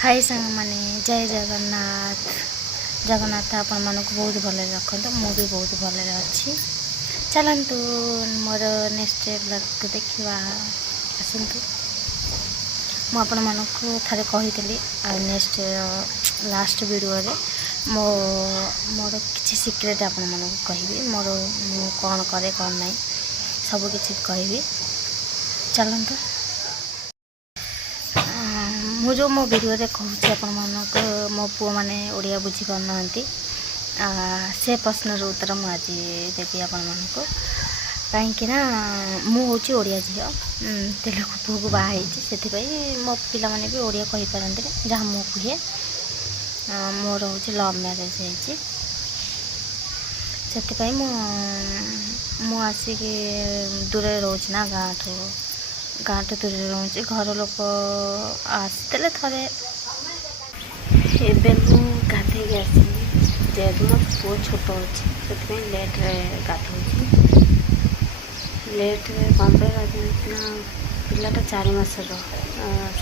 हाय सांग माने जय जगन्नाथ। जगन्नाथ आपण मन को बहुत भल रखत मु भी बहुत भल अच्छी। चलतु मोर नेक्स्ट ब्लॉग को देखा आसतु। मुझे मन को थे कही नेक्स्ट लास्ट वीडियो रे मोर किसी सीक्रेट आपण मन को कहबी मोर मु कौन करे कौन नहीं सब किसी कहबी। चलतु मु जो मो वीडियो रे कहूँ आपण मानक मो पुआ माने ओडिया बुझी पाना से प्रश्न उत्तर मुझे आज देवी आपण मानक कहीं मु हूँ ओडिया झील तेलुगु पुआ को बाहर से मो पिला माने भी ओडिया कही पारती जहाँ मु कहे मोर हूँ लव मैरेज है से मु आसिक दूर रोच ना गाँ तो दूर रोचे घर लोक आसते थे एवं गाधे आसली जेहतु मो पुओ छोट अच्छे से लेट्रे गाधे लेट्रे कम पे गाधे पिलाटा 4 मासर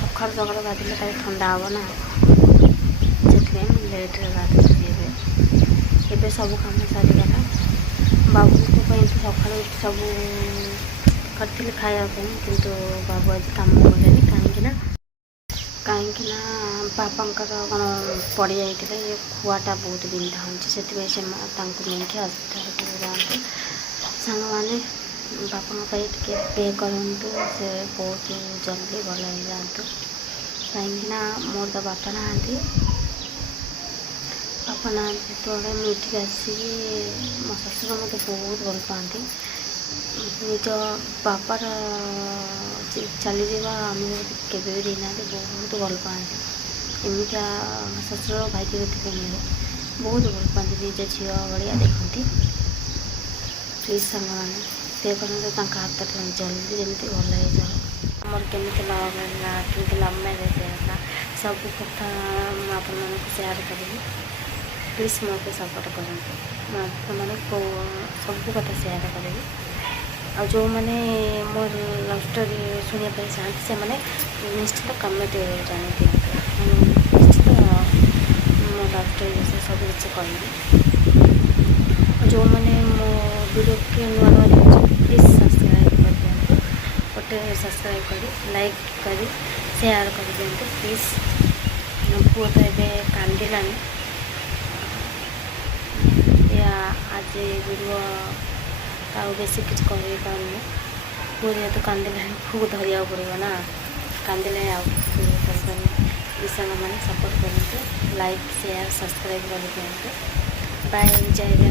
सकाल सकाल गाधे ठंडा हे ना से लेट्रे गाधे सब कम सारीगला बाबू को सकाल सब करती खायापी किंतु बाबू आज कम गले कहीं बापांकर कौन पड़ जाते ये खुआटा बहुत बिंधा होती से नहीं हस्पिटाल जाते सांग मैंने बापा टे पे करूँ से बहुत जल्दी भल हो जातु कहीं मोर तो बापा ना तो मीटिक आसिक मो शशुर मत बहुत भल पाती निज बापार चली जावा के देना बहुत भल पाती एमती शशुर भाई के मिले बहुत भल पाती निज झी भाया देखती प्लीज सांग मैंने पे करते हाथ जल्दी जमी भल हो जाओ मोर केमी लव मिलना कि लव मैरेज है सब कथा मुझे सेयार करी प्लीज मो सपोर्ट करूँ सब कथा सेयार करी आ जो मैंने मोर लव स्टोरी शुणापी चाहती से मैंने निश्चित कमेंट जानी दिखाते निश्चित मो लव स्टोरी विषय सब किसी कह जो मैंने मो वीडियो के नुआ नुआ देखते प्लीज सब्सक्राइब कर दिखाँ गोटे सब्सक्राइब कर लाइक कर शेयर कर दिखाँ प्लीज पुआ तो ये कांदिलानी या आज वीडियो बेसी किसी कह पारे पुआ जेहतु कांदिला पुआ धरिया पड़ो ना कांदिले सांग मैंने सपोर्ट करेंगे लाइक शेयर सब्सक्राइब कर दिखाँ बाय जय।